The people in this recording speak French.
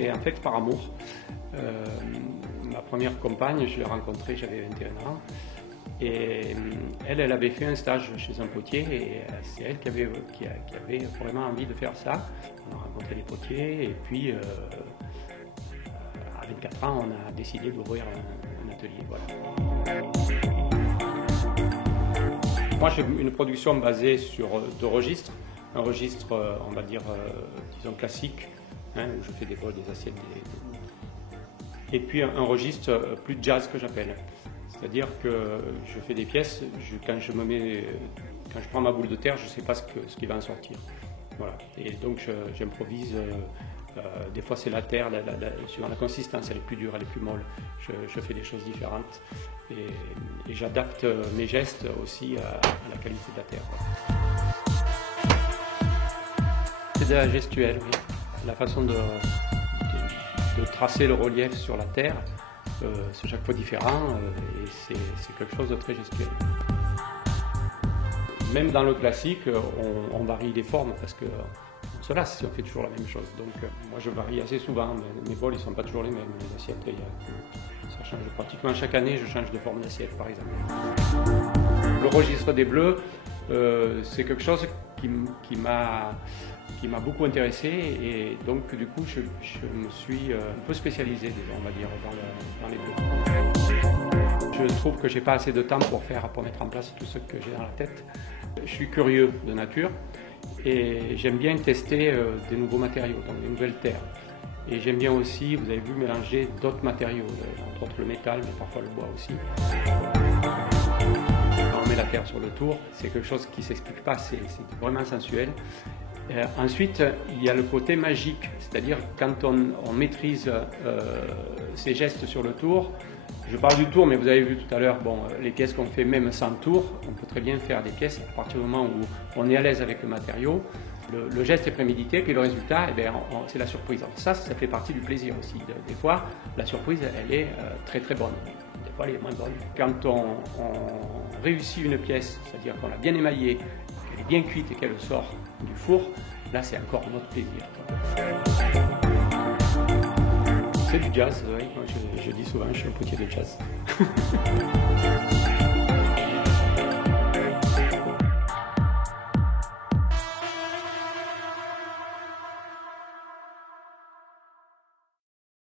c'est en fait par amour. Ma première compagne, je l'ai rencontrée, j'avais 21 ans. Et elle avait fait un stage chez un potier et c'est elle qui avait vraiment envie de faire ça. On a rencontré les potiers et puis à 24 ans, on a décidé d'ouvrir un atelier. Voilà. Moi, j'ai une production basée sur 2 registres. Un registre, on va dire, disons classique, hein, où je fais des bols, des assiettes, et puis un registre plus jazz que j'appelle. C'est-à-dire que je fais des pièces, quand je prends ma boule de terre, je ne sais pas ce qui va en sortir. Voilà. Et donc j'improvise, des fois c'est la terre, suivant la consistance, elle est plus dure, elle est plus molle. Je fais des choses différentes et j'adapte mes gestes aussi à la qualité de la terre. C'est de la gestuelle, oui. La façon de tracer le relief sur la terre. C'est chaque fois différent et c'est quelque chose de très gestuel. Même dans le classique, on varie les formes parce qu'on se lasse si on fait toujours la même chose. Donc moi je varie assez souvent, mes bols ne sont pas toujours les mêmes, les assiettes, ça change pratiquement chaque année, je change de forme d'assiette par exemple. Le registre des bleus, c'est quelque chose qui m'a beaucoup intéressé et donc du coup je me suis un peu spécialisé déjà, on va dire, dans les bleus. Je trouve que j'ai pas assez de temps pour mettre en place tout ce que j'ai dans la tête. Je suis curieux de nature et j'aime bien tester des nouveaux matériaux, donc des nouvelles terres. Et j'aime bien aussi, vous avez vu, mélanger d'autres matériaux, entre autres le métal, mais parfois le bois aussi. On met la terre sur le tour, c'est quelque chose qui ne s'explique pas, c'est vraiment sensuel. Ensuite, il y a le côté magique, c'est-à-dire quand on maîtrise ces gestes sur le tour. Je parle du tour, mais vous avez vu tout à l'heure, les pièces qu'on fait même sans tour, on peut très bien faire des pièces à partir du moment où on est à l'aise avec le matériau. Le geste est prémédité, puis le résultat, c'est la surprise. Alors ça fait partie du plaisir aussi. Des fois, la surprise, elle est très très bonne. Des fois, elle est moins bonne. Quand on réussit une pièce, c'est-à-dire qu'on l'a bien émaillée, qu'elle est bien cuite et qu'elle sort du four, là, c'est encore notre plaisir. C'est du jazz, oui. Moi, je dis souvent, je suis un potier de jazz.